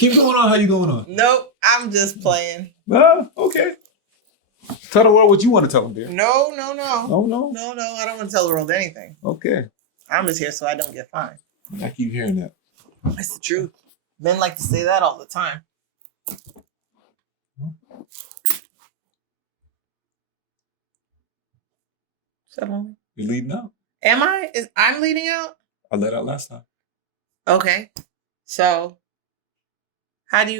Keep going on. How you going on? Nope, I'm just playing. Okay. Tell the world what you want to tell them, dear. No. Oh, no? No, I don't want to tell the world anything. Okay. I'm just here so I don't get fined. I keep hearing that. That's the truth. Men like to say that all the time. So, You're leading out. am I? I'm leading out? I let out last time. Okay. So,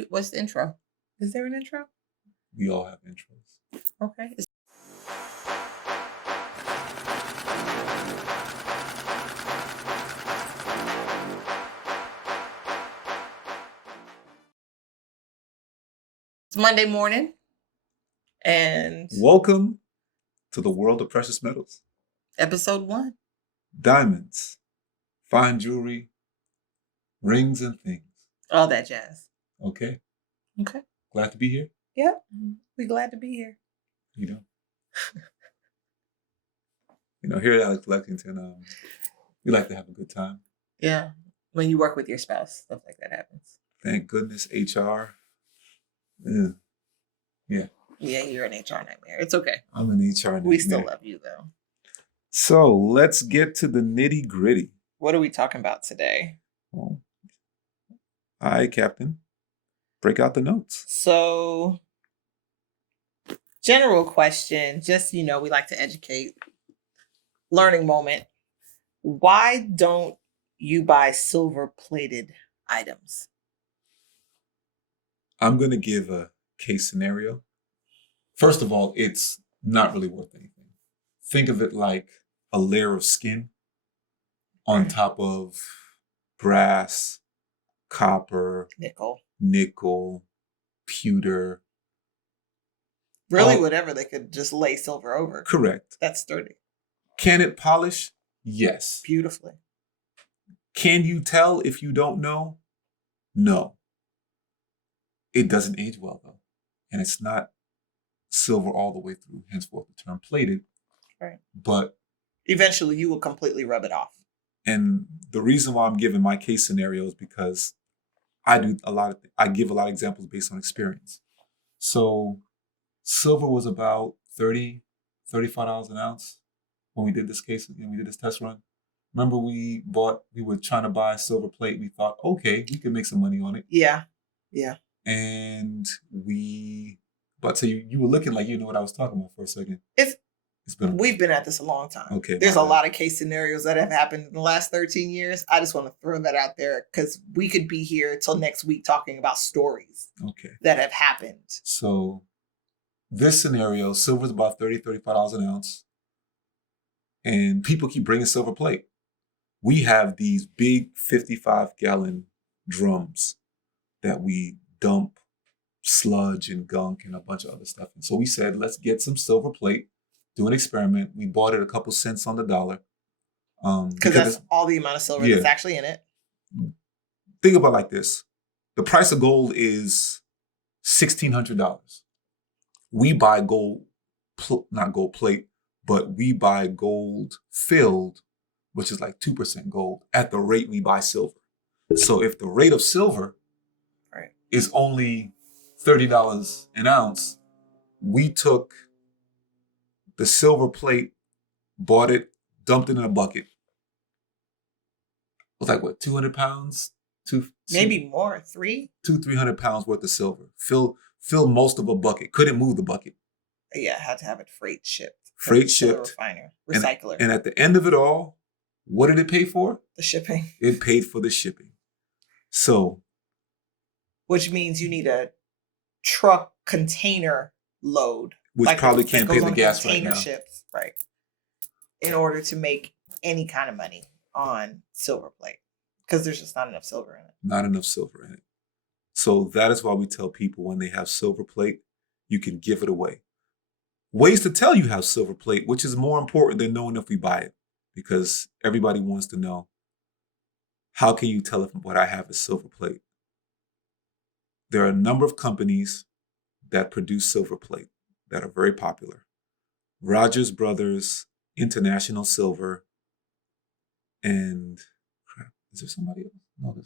what's the intro? Is there an intro? We all have intros. Okay. It's Monday morning, and Welcome to the world of precious metals. episode 1. Diamonds, fine jewelry, rings and things. All that jazz. Okay. Okay. Glad to be here. Yep. We're glad to be here. Here at Alex Lexington, we like to have a good time. Yeah. When you work with your spouse, stuff like that happens. Thank goodness HR. Yeah, you're an HR nightmare. It's okay. I'm an HR nightmare. We still love you, though. So let's get to the nitty gritty. What are we talking about today? Well, all right, Captain. Break out the notes. So, general question, just, we like to educate. Learning moment. Why don't you buy silver-plated items? I'm going to give a case scenario. First of all, it's not really worth anything. Think of it like a layer of skin on top of brass, copper, nickel, pewter. Really, whatever they could just lay silver over. Correct. That's sturdy. Can it polish? Yes. Beautifully. Can you tell if you don't know? No. It doesn't age well, though. And it's not silver all the way through, henceforth the term plated. Right. But eventually you will completely rub it off. And the reason why I'm giving my case scenario is because I give a lot of examples based on experience. So silver was about $30, $35 an ounce when we did this case, and we did this test run. Remember we were trying to buy a silver plate. We thought, okay, we can make some money on it. Yeah. And you were looking like you know what I was talking about for a second. We've been at this a long time. Okay. There's a lot of case scenarios that have happened in the last 13 years. I just want to throw that out there because we could be here till next week talking about stories that have happened. So this scenario, silver is about $30, $35 an ounce. And people keep bringing silver plate. We have these big 55-gallon drums that we dump sludge and gunk and a bunch of other stuff in. So we said, let's get some silver plate, do an experiment. We bought it a couple cents on the dollar. Because that's all the amount of silver that's actually in it. Think about it like this. The price of gold is $1,600. We buy gold, not gold plate, but we buy gold filled, which is like 2% gold, at the rate we buy silver. So if the rate of silver is only $30 an ounce, we took the silver plate, bought it, dumped it in a bucket. It was like, what, 200 pounds? Maybe more, 300 pounds worth of silver. Fill most of a bucket. Couldn't move the bucket. Yeah, had to have it freight shipped. Refiner, recycler. And at the end of it all, what did it pay for? The shipping. It paid for the shipping. So. Which means you need a truck container load. Which probably can't pay the gas right now. Ships, right. In order to make any kind of money on silver plate. Because there's just not enough silver in it. Not enough silver in it. So that is why we tell people when they have silver plate, you can give it away. Ways to tell you have silver plate, which is more important than knowing if we buy it. Because everybody wants to know, how can you tell if what I have is silver plate? There are a number of companies that produce silver plate that are very popular. Rogers Brothers, International Silver, and is there somebody else? No,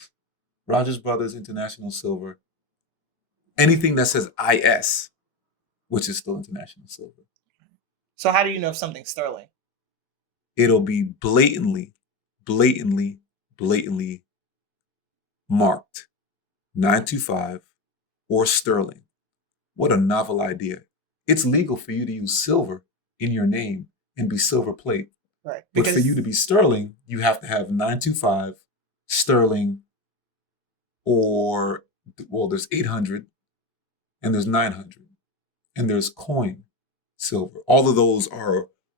Rogers Brothers International Silver. Anything that says IS, which is still International Silver. So how do you know if something's sterling? It'll be blatantly marked 925 or sterling. What a novel idea. It's legal for you to use silver in your name and be silver plate. Right. But for you to be sterling, you have to have 925 sterling, or, well, there's 800 and there's 900 and there's coin silver. All of those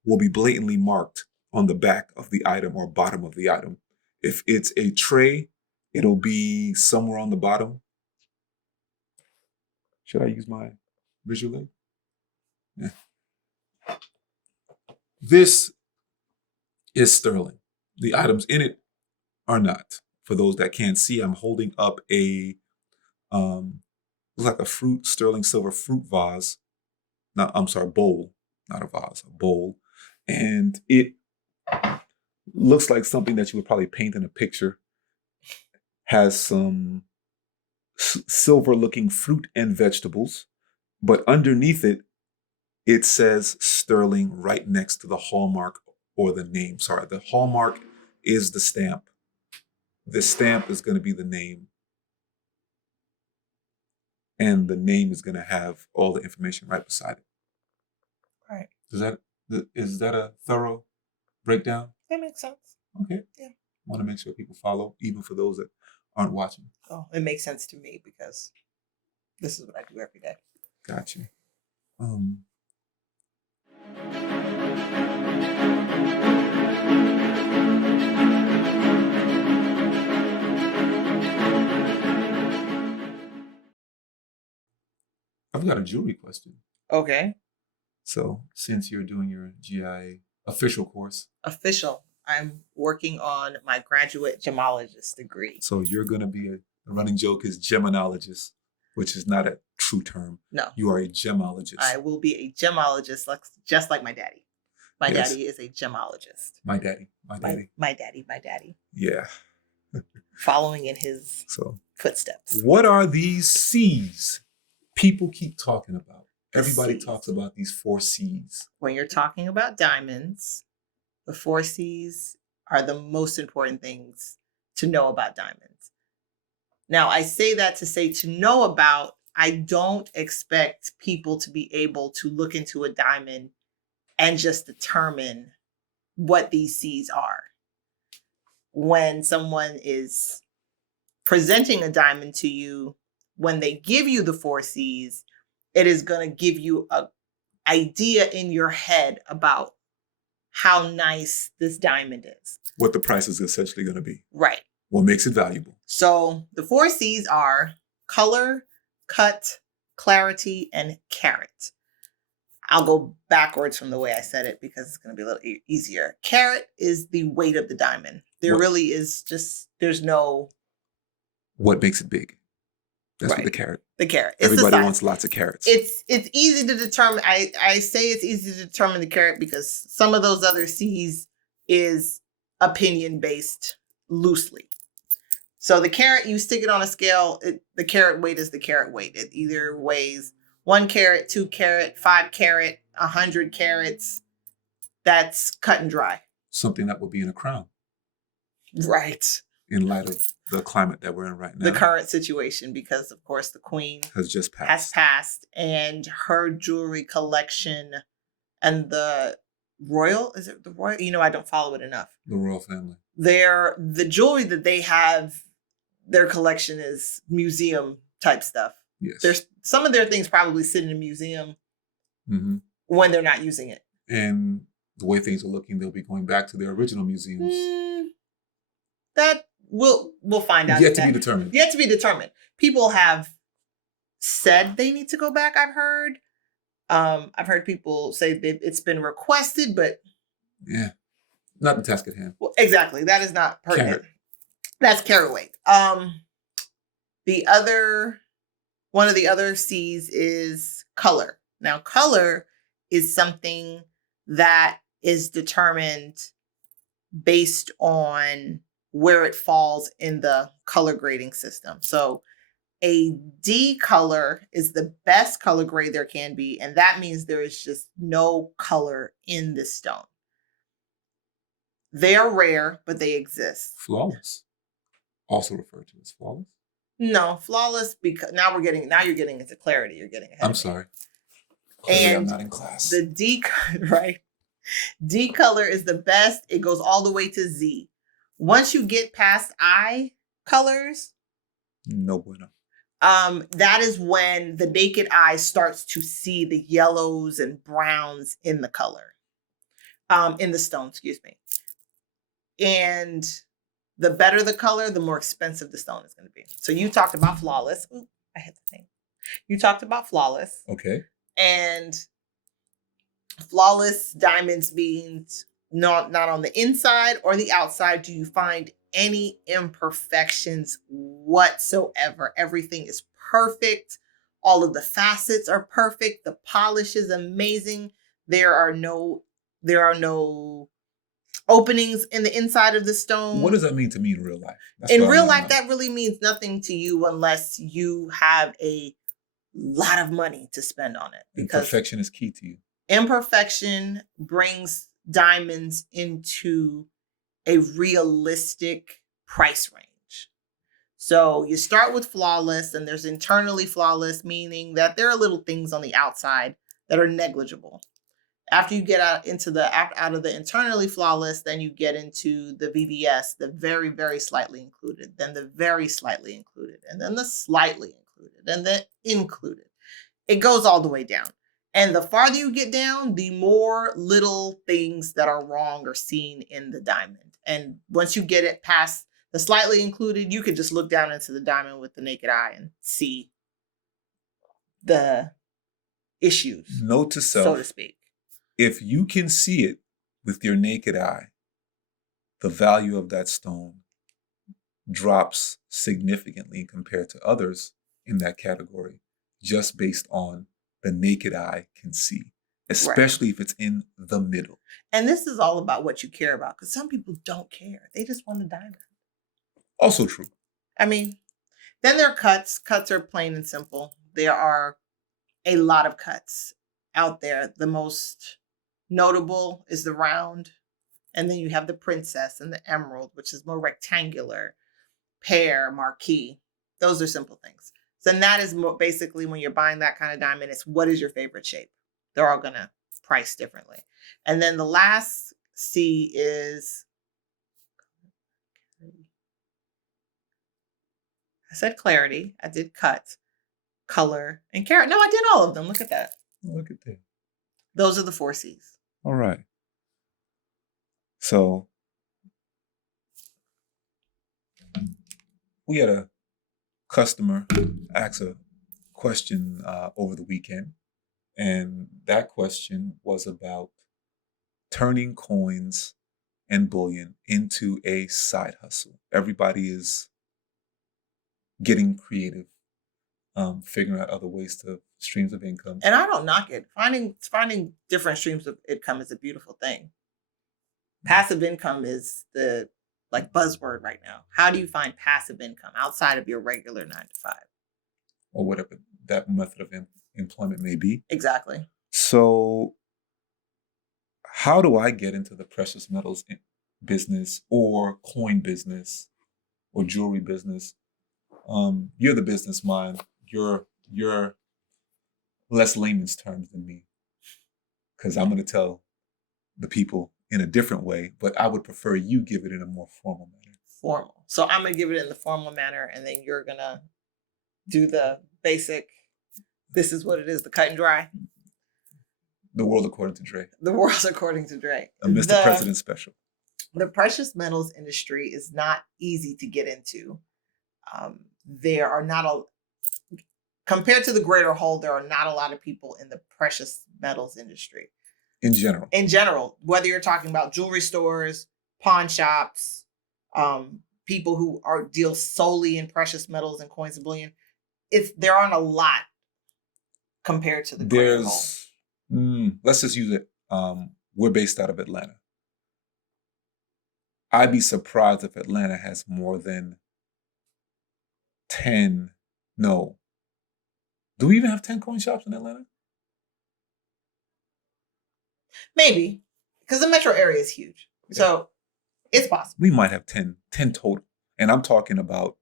will be blatantly marked on the back of the item or bottom of the item. If it's a tray, it'll be somewhere on the bottom. Should I use my visual aid? Yeah. This is sterling. The items in it are not. For those that can't see, I'm holding up a like a sterling silver fruit vase. Bowl, not a vase, a bowl. And it looks like something that you would probably paint in a picture. Has some silver-looking fruit and vegetables, but underneath it, it says sterling right next to the hallmark or the name. Sorry, the hallmark is the stamp. The stamp is going to be the name. And the name is going to have all the information right beside it. Right. Is that a thorough breakdown? That makes sense. Okay. Yeah. Want to make sure people follow, even for those that aren't watching. Oh, it makes sense to me because this is what I do every day. Gotcha. I've got a jewelry question. Okay. So, since you're doing your GIA official course. I'm working on my graduate gemologist degree. So you're going to be the running joke is gemologist, which is not a true term. No. You are a gemologist. I will be a gemologist, just like my daddy. My daddy is a gemologist. My daddy. My daddy. Yeah. Following in his footsteps. What are these C's people keep talking about? Everybody talks about these 4 C's. When you're talking about diamonds, the 4 C's are the most important things to know about diamonds. Now, I say that to say to know about, I don't expect people to be able to look into a diamond and just determine what these C's are. When someone is presenting a diamond to you, when they give you the 4 C's, it is going to give you an idea in your head about how nice this diamond is. What the price is essentially going to be. Right. What makes it valuable. So the 4 C's are color, cut, clarity, and carat. I'll go backwards from the way I said it because it's going to be a little easier. Carat is the weight of the diamond. Really is there's no... What makes it big? That's what the carat. The carat. Everybody wants lots of carats. It's easy to determine. I say it's easy to determine the carat because some of those other C's is opinion based loosely. So the carat, you stick it on a scale, the carat weight is the carat weight. It either weighs 1 carat, 2 carat, 5 carat, 100 carats. That's cut and dry. Something that would be in a crown. Right. In light of the climate that we're in right now. The current situation, because of course the queen has just passed. And her jewelry collection and the royal, is it the royal? I don't follow it enough. The royal family. The jewelry that they have, their collection is museum type stuff. Yes. There's some of their things probably sit in a museum when they're not using it. And the way things are looking, they'll be going back to their original museums. That we'll find out. Yet to be determined. Yet to be determined. People have said they need to go back. I've heard. I've heard people say that it's been requested, but yeah, not the task at hand. Well, exactly. That is not pertinent. Carat. That's carat weight. One of the other C's is color. Now, color is something that is determined based on where it falls in the color grading system. So a D color is the best color grade there can be, and that means there is just no color in this stone. They are rare, but they exist. Flawless, also referred to as flawless. No, flawless, because now you're getting into clarity. You're getting ahead. I'm of me. sorry. Clearly, And I'm not in class. the D, right? D color is the best. It goes all the way to Z. Once you get past I colors, no bueno. That is when the naked eye starts to see the yellows and browns in the color, in the stone, excuse me. And the better the color, the more expensive the stone is going to be. So you talked about flawless. Ooh, I hit the thing. You talked about flawless. Okay. And flawless diamonds means not on the inside or the outside do you find any imperfections whatsoever. Everything is perfect. All of the facets are perfect. The polish is amazing. There are no openings in the inside of the stone. What does that mean to me in real life? In real life, that really means nothing to you unless you have a lot of money to spend on it. Because imperfection is key to you. Imperfection brings diamonds into a realistic price range. So you start with flawless, and there's internally flawless, meaning that there are little things on the outside that are negligible. After you get out of the internally flawless, then you get into the VVS, the very, very slightly included, then the very slightly included, and then the slightly included, and the included. It goes all the way down. And the farther you get down, the more little things that are wrong are seen in the diamond. And once you get it past the slightly included, you could just look down into the diamond with the naked eye and see the issues. Note to self, so to speak. If you can see it with your naked eye, the value of that stone drops significantly compared to others in that category, just based on the naked eye can see, especially if it's in the middle. And this is all about what you care about, because some people don't care. They just want a diamond. Also true. I mean, then there are cuts. Cuts are plain and simple. There are a lot of cuts out there. The most notable is the round. And then you have the princess and the emerald, which is more rectangular, pear, marquise. Those are simple things. So that is more basically when you're buying that kind of diamond, it's what is your favorite shape? They're all going to price differently. And then the last C is, I said clarity. I did cut, color, and carat. No, I did all of them. Look at that. Look at that. Those are the 4 C's. All right. So we had a customer ask a question over the weekend, and that question was about turning coins and bullion into a side hustle. Everybody is getting creative, figuring out other ways to streams of income. And I don't knock it. Finding different streams of income is a beautiful thing. Passive income is the buzzword right now. How do you find passive income outside of your regular 9 to 5? Or whatever that method of employment may be. Exactly. So how do I get into the precious metals business or coin business or jewelry business? You're the business mind. You're less layman's terms than me, because I'm going to tell the people in a different way, but I would prefer you give it in a more formal manner. Formal. So I'm going to give it in the formal manner, and then you're going to do the basic, this is what it is, the cut and dry. The world according to Dre. The world according to Dre. A Mr. President special. The precious metals industry is not easy to get into. There are not compared to the greater whole, there are not a lot of people in the precious metals industry. In general, whether you're talking about jewelry stores, pawn shops, people who deal solely in precious metals and coins and bullion, there aren't a lot compared to the greater whole. Let's just use it. We're based out of Atlanta. I'd be surprised if Atlanta has more than 10. No. Do we even have 10 coin shops in Atlanta? Maybe, because the metro area is huge. So it's possible. We might have 10 total. And I'm talking about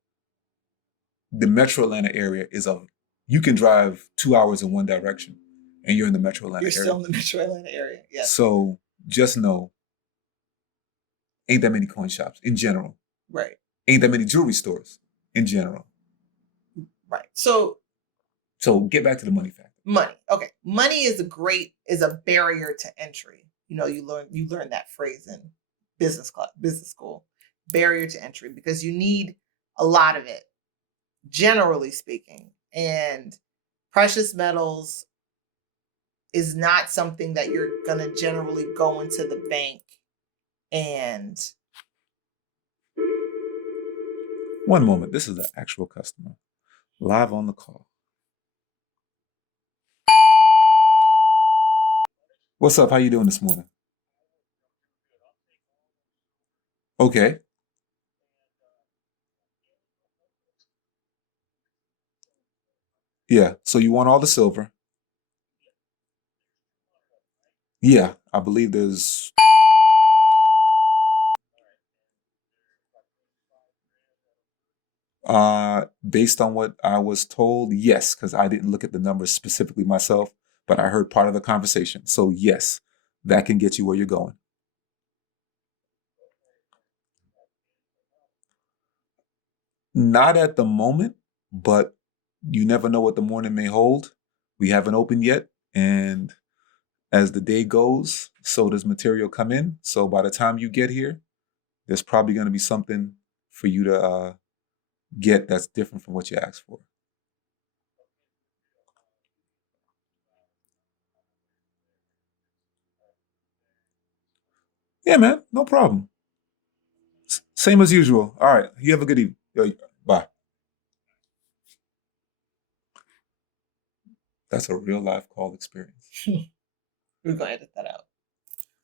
the metro Atlanta area you can drive 2 hours in one direction and you're in the metro Atlanta area. You're still in the metro Atlanta area, yes. So just know, ain't that many coin shops in general. Right. Ain't that many jewelry stores in general. Right. So get back to the money factor. Money. Okay. Money is a barrier to entry. You learn that phrase in business school. Barrier to entry, because you need a lot of it, generally speaking. And precious metals is not something that you're going to generally go into the bank and... One moment. This is an actual customer live on the call. What's up? How you doing this morning? Okay. Yeah. So you want all the silver? Yeah. I believe there's... Based on what I was told, yes, because I didn't look at the numbers specifically myself, but I heard part of the conversation. So yes, that can get you where you're going. Not at the moment, but you never know what the morning may hold. We haven't opened yet, and as the day goes, so does material come in. So by the time you get here, there's probably going to be something for you to get that's different from what you asked for. Yeah, man, no problem. Same as usual. All right, you have a good evening. Bye. That's a real life call experience. We're going to edit that out.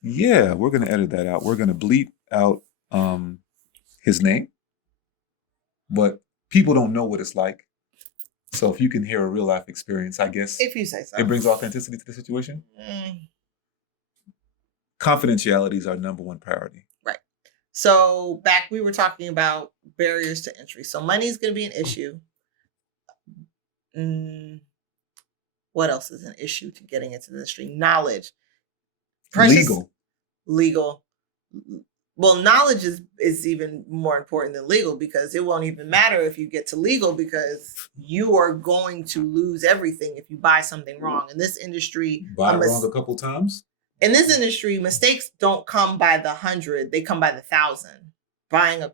Yeah, we're going to edit that out. We're going to bleep out his name, but people don't know what it's like. So if you can hear a real life experience, I guess if you say so, it brings authenticity to the situation. Confidentiality is our number one priority. Right. So we were talking about barriers to entry. So money is going to be an issue. What else is an issue to getting into the industry? Knowledge. Legal. Well, knowledge is even more important than legal, because it won't even matter if you get to legal, because you are going to lose everything if you buy something wrong. In this industry, buy it wrong a couple times. In this industry, mistakes don't come by the 100; they come by the 1,000. Buying a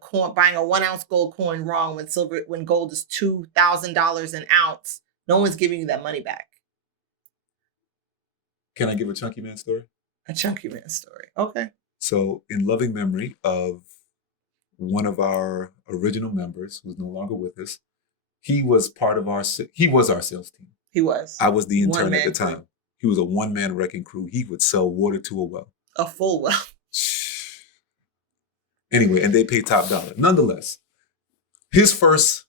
1 ounce gold coin wrong when gold is $2,000 an ounce, no one's giving you that money back. Can I give a Chunky Man story? A Chunky Man story. Okay. So, in loving memory of one of our original members who's no longer with us, he was our sales team. He was. I was the intern at the time. Crew. He was a one-man wrecking crew. He would sell water to a well. A full well. Anyway, and they pay top dollar. Nonetheless, his first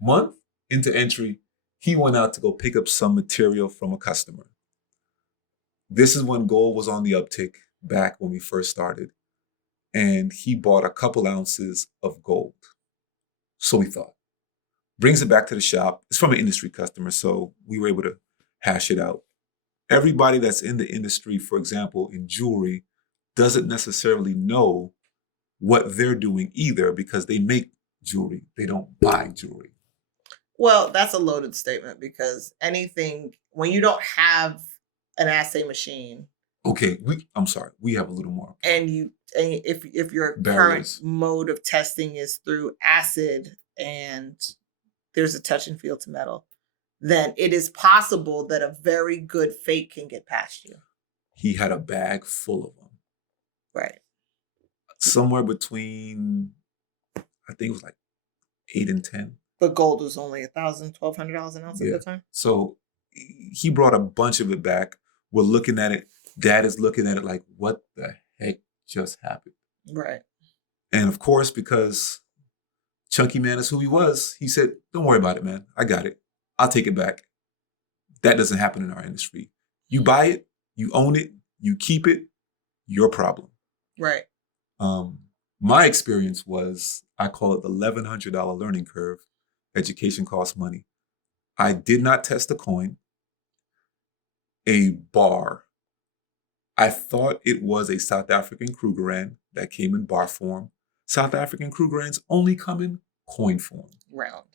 month into entry, he went out to go pick up some material from a customer. This is when gold was on the uptick back when we first started. And he bought a couple ounces of gold. So we thought. Brings it back to the shop. It's from an industry customer, so we were able to hash it out. Everybody that's in the industry, for example, in jewelry, doesn't necessarily know what they're doing either, because they make jewelry. They don't buy jewelry. Well, that's a loaded statement, because when you don't have an assay machine. Okay, I'm sorry. We have a little more. And if your current mode of testing is through acid and there's a touch and feel to metal, then it is possible that a very good fake can get past you. He had a bag full of them. Right. Somewhere between, I think it was like 8 and 10. But gold was only $1,000, $1,200 an ounce at the time. So he brought a bunch of it back. We're looking at it. Dad is looking at it like, what the heck just happened? Right. And of course, because Chunky Man is who he was, he said, don't worry about it, man. I got it. I'll take it back. That doesn't happen in our industry. You buy it, you own it, you keep it, your problem. Right. My experience was, I call it the $1,100 learning curve. Education costs money. I did not test a coin, a bar. I thought it was a South African Krugerrand that came in bar form. South African Krugerrands only come in coin form. Round.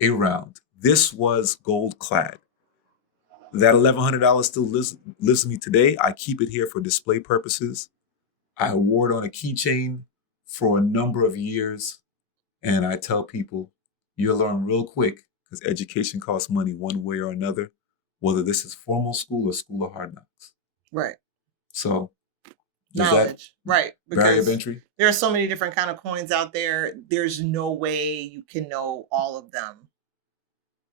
A round. This was gold clad. That $1,100 still lives with me today. I keep it here for display purposes. I wore it on a keychain for a number of years. And I tell people, you'll learn real quick, because education costs money one way or another, whether this is formal school or school of hard knocks. Right. So, knowledge. Right. Barrier of Because entry? there are so many different kind of coins out there. There's no way you can know all of them.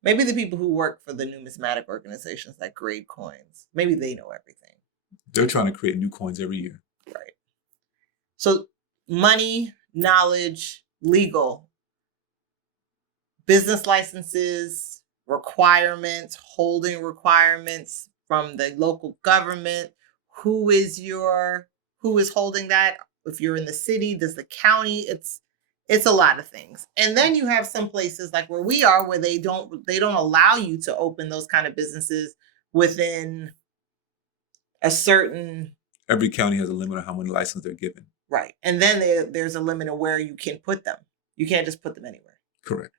Maybe the people who work for the numismatic organizations that grade coins, maybe they know everything. They're trying to create new coins every year. Right. So money, knowledge, legal, business licenses, requirements, holding requirements from the local government. Who is holding that? If you're in the city, does the county? It's a lot of things. And then you have some places like where we are, where they don't allow you to open those kind of businesses within a certain. Every county has a limit on how many licenses they're given. Right. And then there's a limit of where you can put them. You can't just put them anywhere. Correct.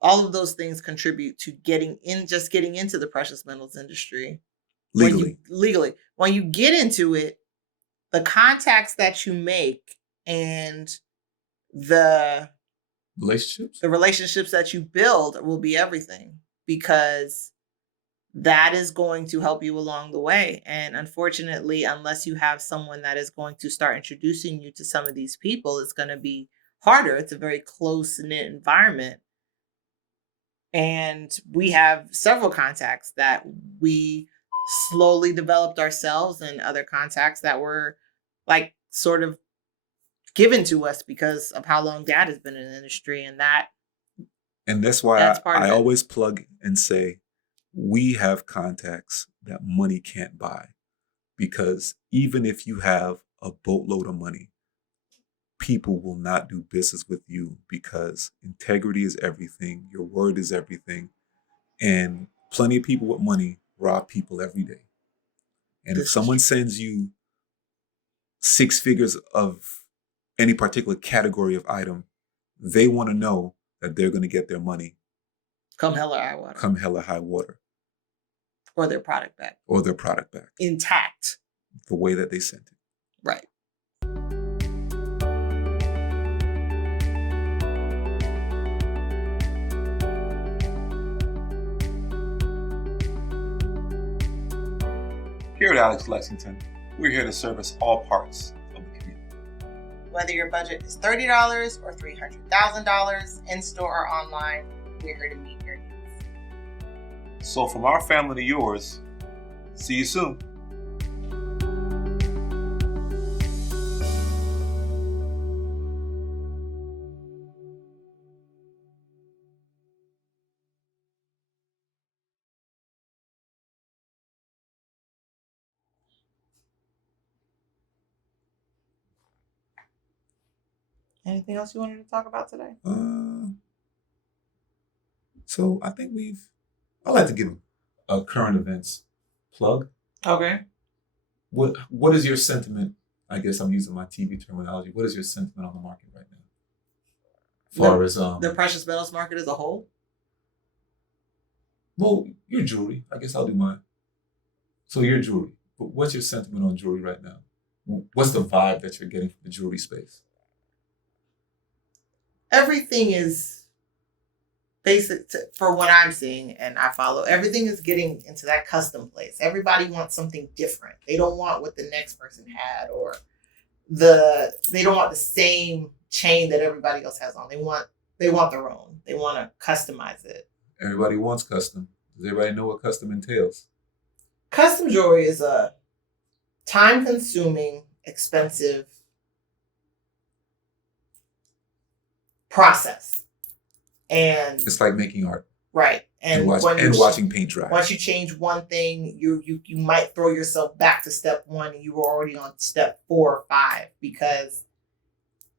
All of those things contribute to getting into the precious metals industry. Legally. When you get into it, the contacts that you make and the relationships that you build will be everything, because that is going to help you along the way. And unfortunately, unless you have someone that is going to start introducing you to some of these people, it's going to be harder. It's a very close-knit environment. And we have several contacts that we slowly developed ourselves, and other contacts that were like sort of given to us because of how long Dad has been in the industry. And that's why I always plug and say, we have contacts that money can't buy. Because even if you have a boatload of money, people will not do business with you, because integrity is everything. Your word is everything. And plenty of people with money rob people every day. And if someone sends you 6 figures of any particular category of item, they want to know that they're going to get their money. Come hell or high water. Or their product back. Intact. The way that they sent it. Right. Here at Alex Lexington, we're here to service all parts of the community. Whether your budget is $30 or $300,000, in-store or online, we're here to meet your needs. So from our family to yours, see you soon. Anything else you wanted to talk about today? So I think I'd like to give a current events plug. Okay. What is your sentiment? I guess I'm using my TV terminology. What is your sentiment on the market right now? As far as the precious metals market as a whole? Well, your jewelry. I guess I'll do mine. So your jewelry. But what's your sentiment on jewelry right now? What's the vibe that you're getting from the jewelry space? Everything is basic for what I'm seeing, and I follow. Everything is getting into that custom place. Everybody wants something different. They don't want what the next person had, or they don't want the same chain that everybody else has on. They want their own. They want to customize it. Everybody wants custom. Does everybody know what custom entails? Custom jewelry is a time-consuming, expensive process. And it's like making art. Right. And watching paint dry. Once you change one thing, you might throw yourself back to step 1 and you were already on step 4 or 5, because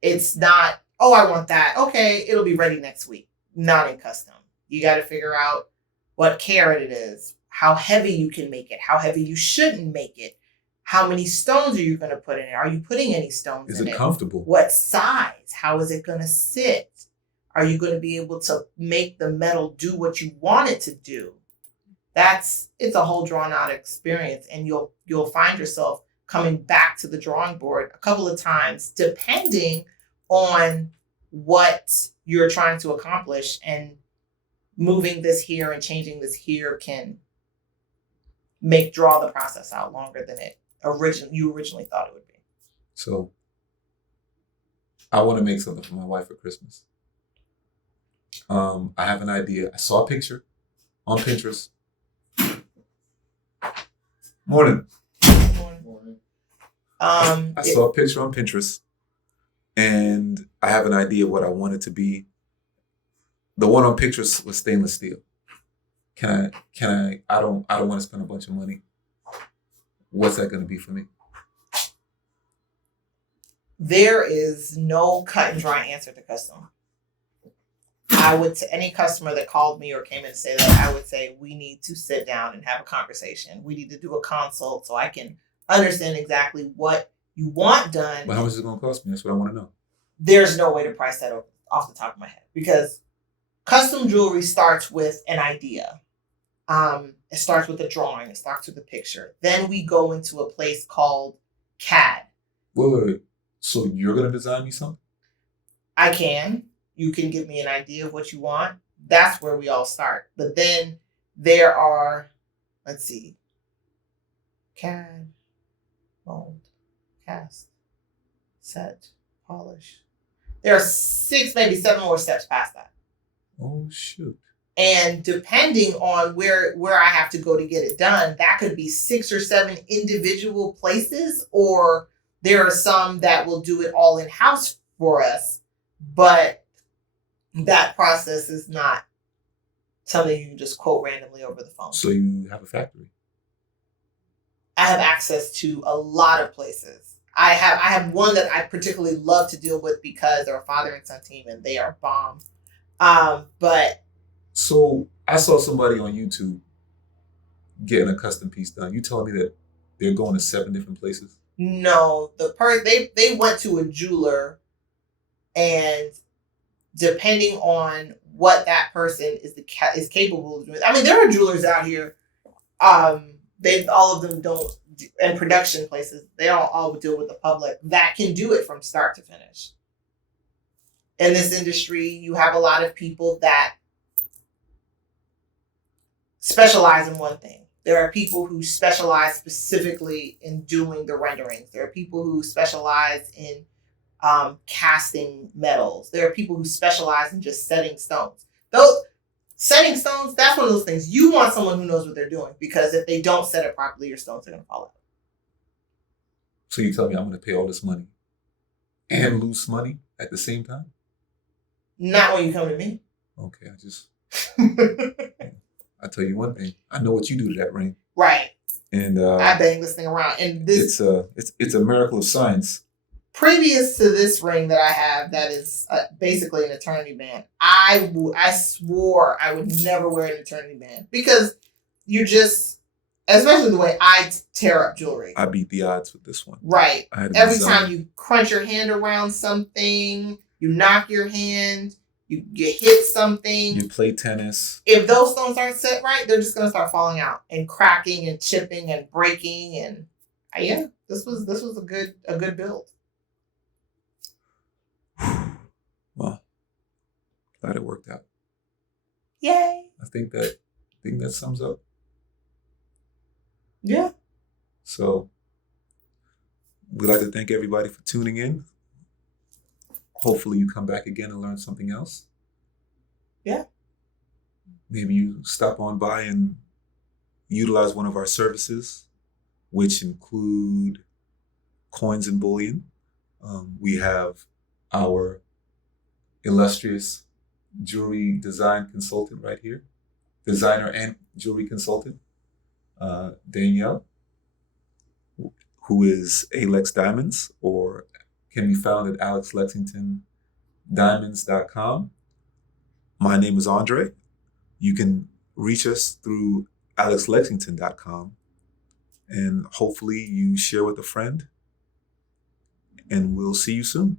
it's not, oh, I want that. Okay, it'll be ready next week. Not in custom. You got to figure out what carat it is, how heavy you can make it, how heavy you shouldn't make it, how many stones are you going to put in it? Are you putting any stones in it? Is it comfortable? What size? How is it going to sit? Are you going to be able to make the metal do what you want it to do? It's a whole drawn out experience, and you'll find yourself coming back to the drawing board a couple of times, depending on what you're trying to accomplish, and moving this here and changing this here can draw the process out longer than you originally thought it would be. So I want to make something for my wife for Christmas. I have an idea. I saw a picture on Pinterest. Morning. I saw a picture on Pinterest, and I have an idea what I want it to be. The one on Pinterest was stainless steel. Can I? I don't want to spend a bunch of money. What's that going to be for me? There is no cut and dry answer to custom. I would, to any customer that called me or came in to say that, I would say, we need to sit down and have a conversation. We need to do a consult so I can understand exactly what you want done. But how much is it going to cost me? That's what I want to know. There's no way to price that off the top of my head, because custom jewelry starts with an idea. It starts with a drawing. It starts with a picture. Then we go into a place called CAD. Wait. So you're going to design me something? I can. You can give me an idea of what you want. That's where we all start. But then there are, let's see, CAD, mold, cast, set, polish. There are 6, maybe 7 more steps past that. Oh, shoot. And depending on where I have to go to get it done, that could be 6 or 7 individual places, or there are some that will do it all in-house for us. But that process is not something you can just quote randomly over the phone. So you have a factory? I have access to a lot of places. I have one that I particularly love to deal with because they're a father and son team and they are bomb. But so I saw somebody on YouTube getting a custom piece done. You telling me that they're going to 7 different places? No, they went to a jeweler, and depending on what that person is capable of doing. I mean, there are jewelers out here. All of them don't, and production places. They don't all deal with the public that can do it from start to finish. In this industry, you have a lot of people that specialize in one thing. There are people who specialize specifically in doing the renderings. There are people who specialize in casting metals. There are people who specialize in just setting stones. Those setting stones, that's one of those things. You want someone who knows what they're doing, because if they don't set it properly, your stones are going to fall out. So you tell me I'm going to pay all this money and lose money at the same time? Not when you come to me. Okay, I tell you one thing. I know what you do to that ring. Right. And I bang this thing around. And this it's a miracle of science. Previous to this ring that I have, that is basically an eternity band, I swore I would never wear an eternity band, because you just, especially the way I tear up jewelry. I beat the odds with this one. Right. Every time you crunch your hand around something, you knock your hand, you hit something. You play tennis. If those stones aren't set right, they're just going to start falling out and cracking and chipping and breaking. And yeah, this was a good build. Well, glad it worked out. Yay! I think that sums up. Yeah. So we'd like to thank everybody for tuning in. Hopefully you come back again and learn something else. Yeah. Maybe you stop on by and utilize one of our services, which include coins and bullion. We have our illustrious jewelry design consultant right here, designer and jewelry consultant, Danielle, who is Alex Diamonds, or can be found at alexlexingtondiamonds.com. My name is Andre. You can reach us through alexlexington.com, and hopefully you share with a friend, and we'll see you soon.